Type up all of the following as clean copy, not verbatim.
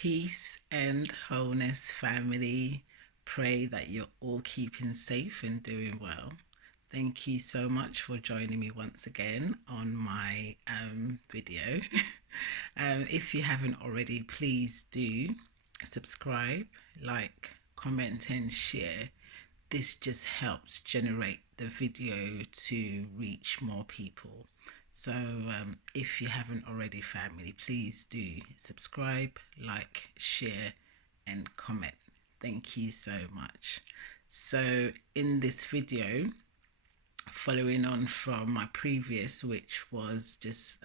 Peace and wholeness, family. Pray that you're all keeping safe and doing well. Thank you so much for joining me once again on my video. If you haven't already, please do subscribe, like, comment, and share. This just helps generate the video to reach more people. So if you haven't already, family, please do subscribe, like, share, and comment. Thank you so much. So in this video, following on from my previous, which was just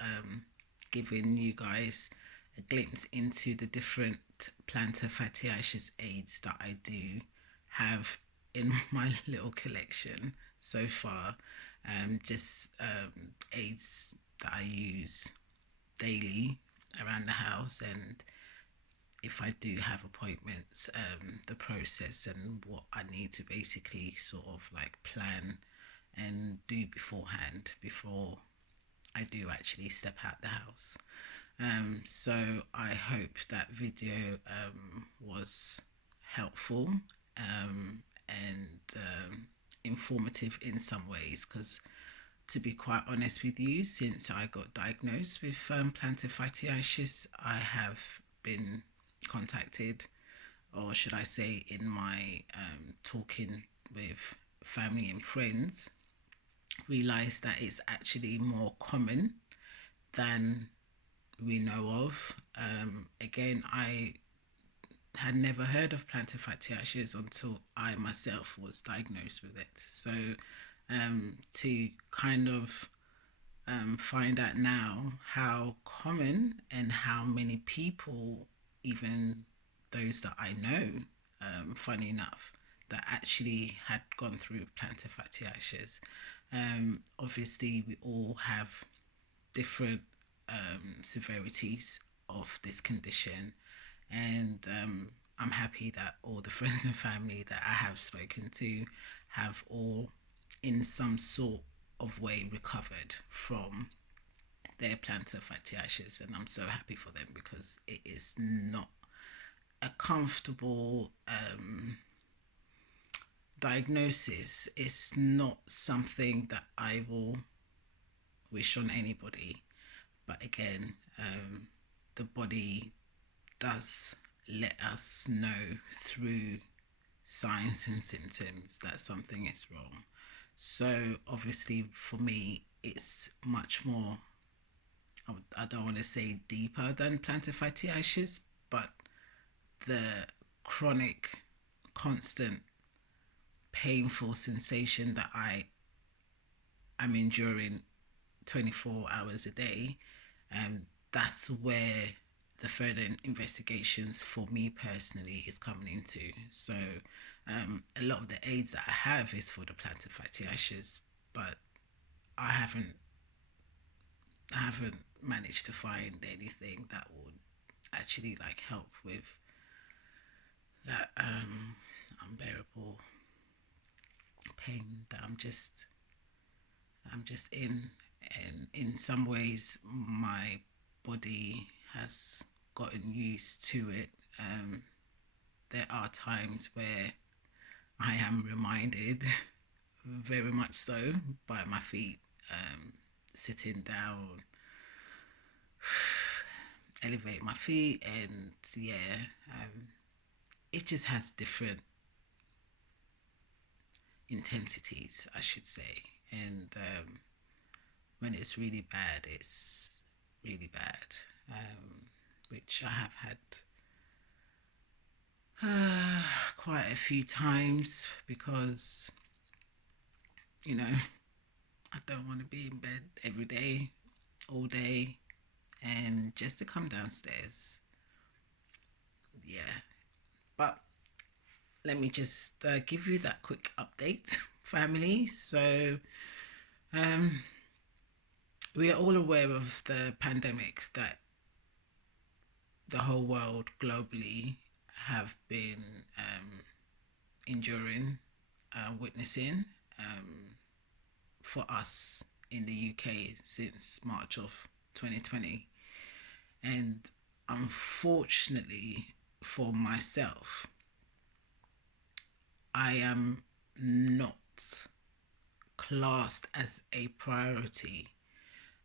giving you guys a glimpse into the different plantar fasciitis aids that I do have in my little collection so far. Just aids that I use daily around the house, and if I do have appointments, the process and what I need to basically sort of like plan and do beforehand before I do actually step out the house. So I hope that video was helpful and informative in some ways, because to be quite honest with you, since I got diagnosed with plantar fasciitis, I have been contacted, or should I say, in my talking with family and friends, realized that it's actually more common than we know of. Again, I had never heard of plantar fasciitis until I myself was diagnosed with it. So to kind of find out now how common and how many people, even those that I know, funny enough, that actually had gone through plantar fasciitis. Obviously, we all have different severities of this condition, and I'm happy that all the friends and family that I have spoken to have all, in some sort of way, recovered from their plantar fasciitis, and I'm so happy for them, because it is not a comfortable diagnosis. It's not something that I will wish on anybody, but again, the body does let us know through signs and symptoms that something is wrong. So obviously for me, it's much more, I don't want to say deeper than plantar fasciitis, but the chronic, constant, painful sensation that I am enduring 24 hours a day, that's where the further investigations for me personally is coming into. So a lot of the aids that I have is for the plantar fasciitis, but I haven't managed to find anything that would actually like help with that unbearable pain that I'm just in. And in some ways my body has gotten used to it. There are times where I am reminded, very much so, by my feet sitting down, elevate my feet, and yeah, it just has different intensities, I should say. And when it's really bad, it's really bad, which I have had quite a few times, because, you know, I don't want to be in bed every day, all day, and just to come downstairs. Yeah. But let me just give you that quick update, family. So, we are all aware of the pandemic that the whole world globally have been enduring, witnessing, for us in the UK since March of 2020. And unfortunately for myself, I am not classed as a priority.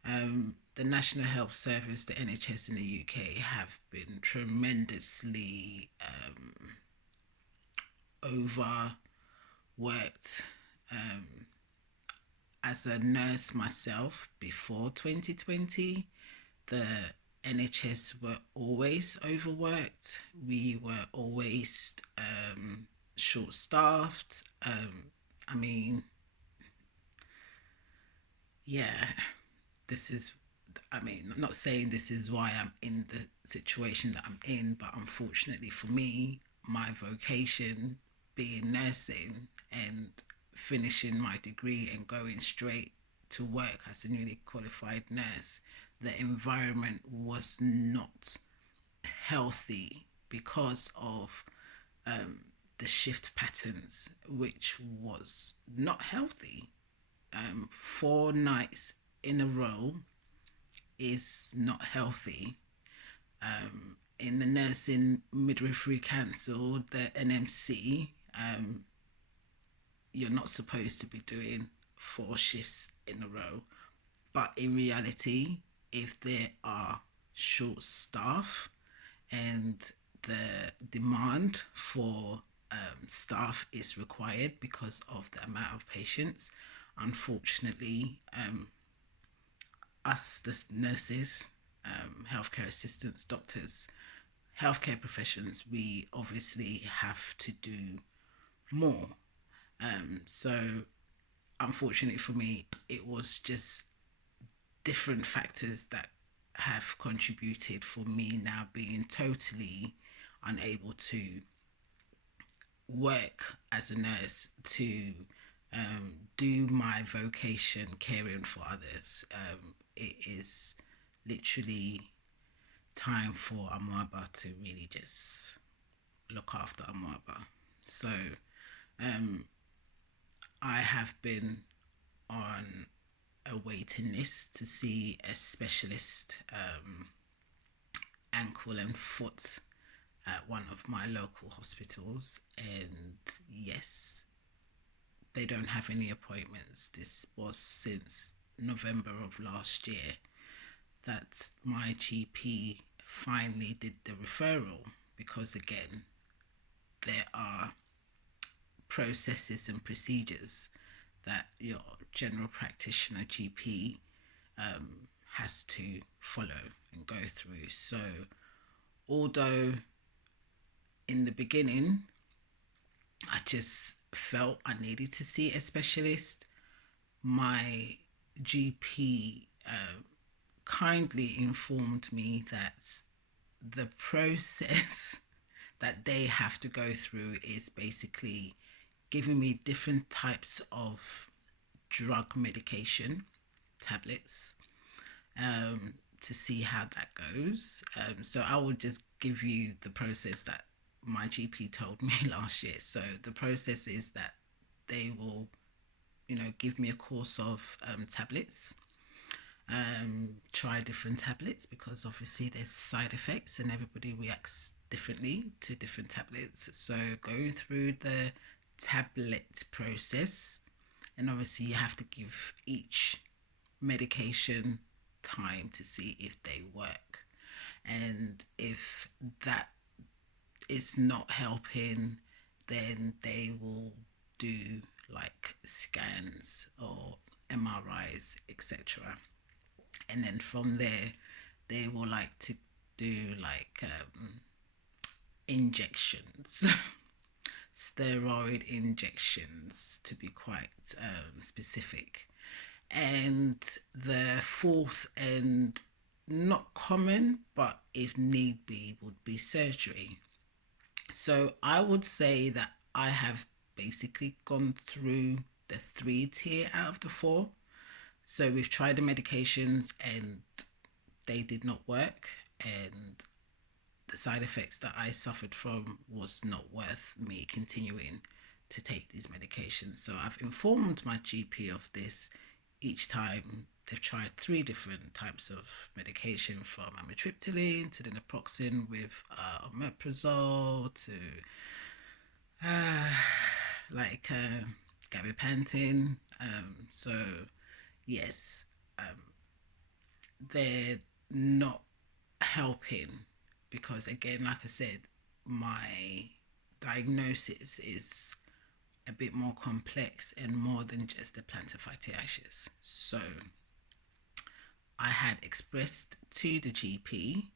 The National Health Service, the NHS in the UK, have been tremendously overworked. As a nurse myself before 2020, the NHS were always overworked. We were always short staffed. I mean, yeah, this is, I mean, I'm not saying this is why I'm in the situation that I'm in, but unfortunately for me, my vocation being nursing and finishing my degree and going straight to work as a newly qualified nurse, the environment was not healthy because of the shift patterns, which was not healthy. 4 nights in a row is not healthy. In the Nursing Midwifery Council, the NMC, you're not supposed to be doing 4 shifts in a row. But in reality, if there are short staff and the demand for staff is required because of the amount of patients, unfortunately, us, the nurses, healthcare assistants, doctors, healthcare professions, we obviously have to do more. So, unfortunately for me, it was just different factors that have contributed for me now being totally unable to work as a nurse, to do my vocation caring for others. It is literally time for Amwaba to really just look after Amwaba. So I have been on a waiting list to see a specialist ankle and foot at one of my local hospitals, and yes, they don't have any appointments. This was since November of last year that my GP finally did the referral, because again, there are processes and procedures that your general practitioner GP has to follow and go through. So although in the beginning I just felt I needed to see a specialist, my GP kindly informed me that the process that they have to go through is basically giving me different types of drug medication tablets, to see how that goes. So I will just give you the process that my GP told me last year. So the process is that they will, give me a course of tablets, try different tablets, because obviously there's side effects and everybody reacts differently to different tablets. So going through the tablet process, and obviously you have to give each medication time to see if they work, and if that is not helping, then they will do like scans or MRIs, etc. And then from there, they will like to do like injections, steroid injections to be quite specific. And the fourth and not common, but if need be, would be surgery. So I would say that I have basically gone through the 3 tier out of the 4. So we've tried the medications and they did not work, and the side effects that I suffered from was not worth me continuing to take these medications. So I've informed my GP of this each time they've tried 3 different types of medication, from amitriptyline to the naproxen with omeprazole to uh, like gabapentin. So yes, they're not helping because, again, like I said, my diagnosis is a bit more complex and more than just the plantar fasciitis. So I had expressed to the GP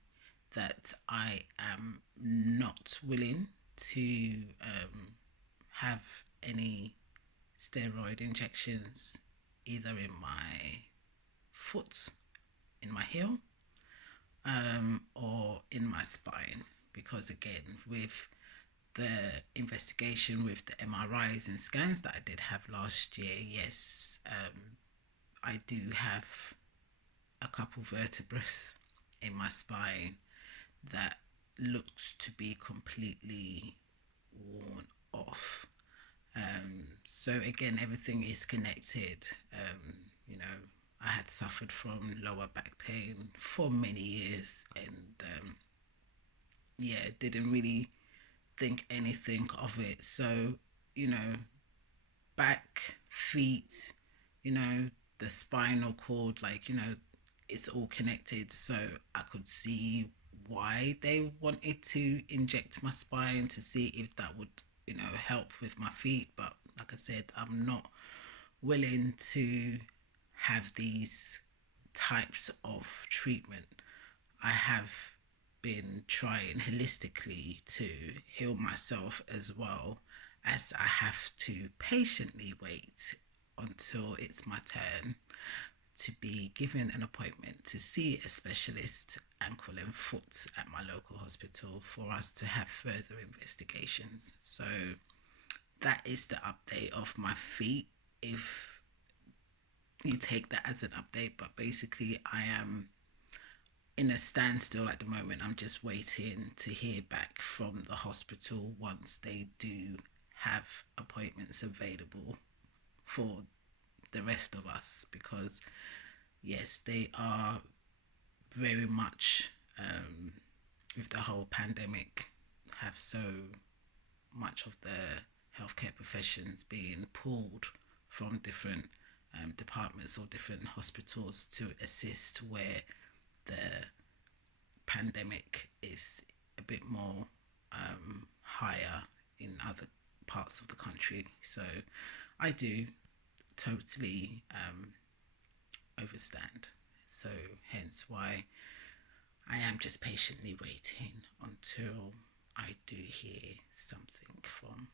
that I am not willing to have any steroid injections either in my foot, in my heel, or in my spine, because again, with the investigation with the MRIs and scans that I did have last year, yes, I do have a couple vertebrae in my spine that looks to be completely worn off. So again, everything is connected. You know, I had suffered from lower back pain for many years, and yeah, didn't really think anything of it. So, you know, back, feet, the spinal cord, like, it's all connected. So I could see why they wanted to inject my spine to see if that would, help with my feet. But like I said, I'm not willing to have these types of treatment. I have been trying holistically to heal myself, as well as I have to patiently wait until it's my turn to be given an appointment to see a specialist ankle and foot at my local hospital for us to have further investigations. So that is the update of my feet, if you take that as an update. But basically, I am in a standstill at the moment. I'm just waiting to hear back from the hospital once they do have appointments available for the rest of us, because yes, they are very much, with the whole pandemic, have so much of the healthcare professions being pulled from different departments or different hospitals to assist where the pandemic is a bit more higher in other parts of the country. So I do totally overstand. So hence why I am just patiently waiting until I do hear something from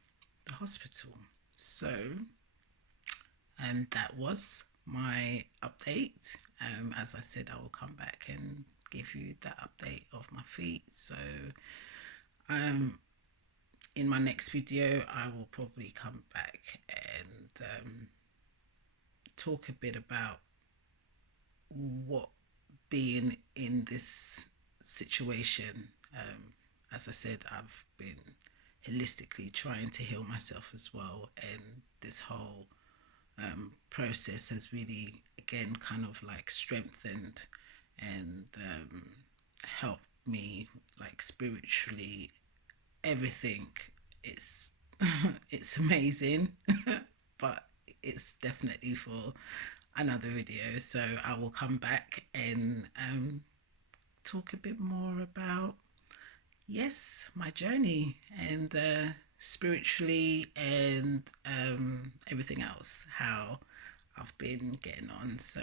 the hospital. So that was my update. As I said, I will come back and give you the update of my feet. So in my next video, I will probably come back and talk a bit about what being in this situation. As I said, I've been holistically trying to heal myself as well, and this whole process has really, again, kind of like strengthened and helped me, like, spiritually. Everything, it's it's amazing. But it's definitely for another video. So I will come back and talk a bit more about, yes, my journey, and spiritually, and everything else, how I've been getting on. So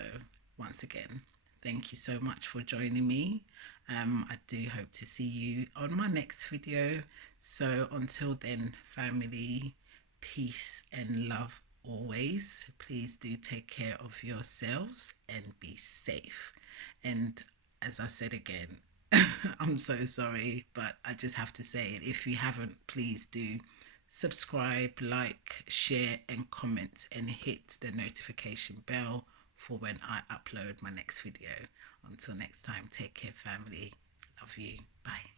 once again, thank you so much for joining me. I do hope to see you on my next video. So until then, family, peace and love always. Please do take care of yourselves and be safe. And as I said again, I'm so sorry, but I just have to say it. If you haven't, please do subscribe, like, share and comment, and hit the notification bell for when I upload my next video. Until next time, take care, family. Love you. Bye.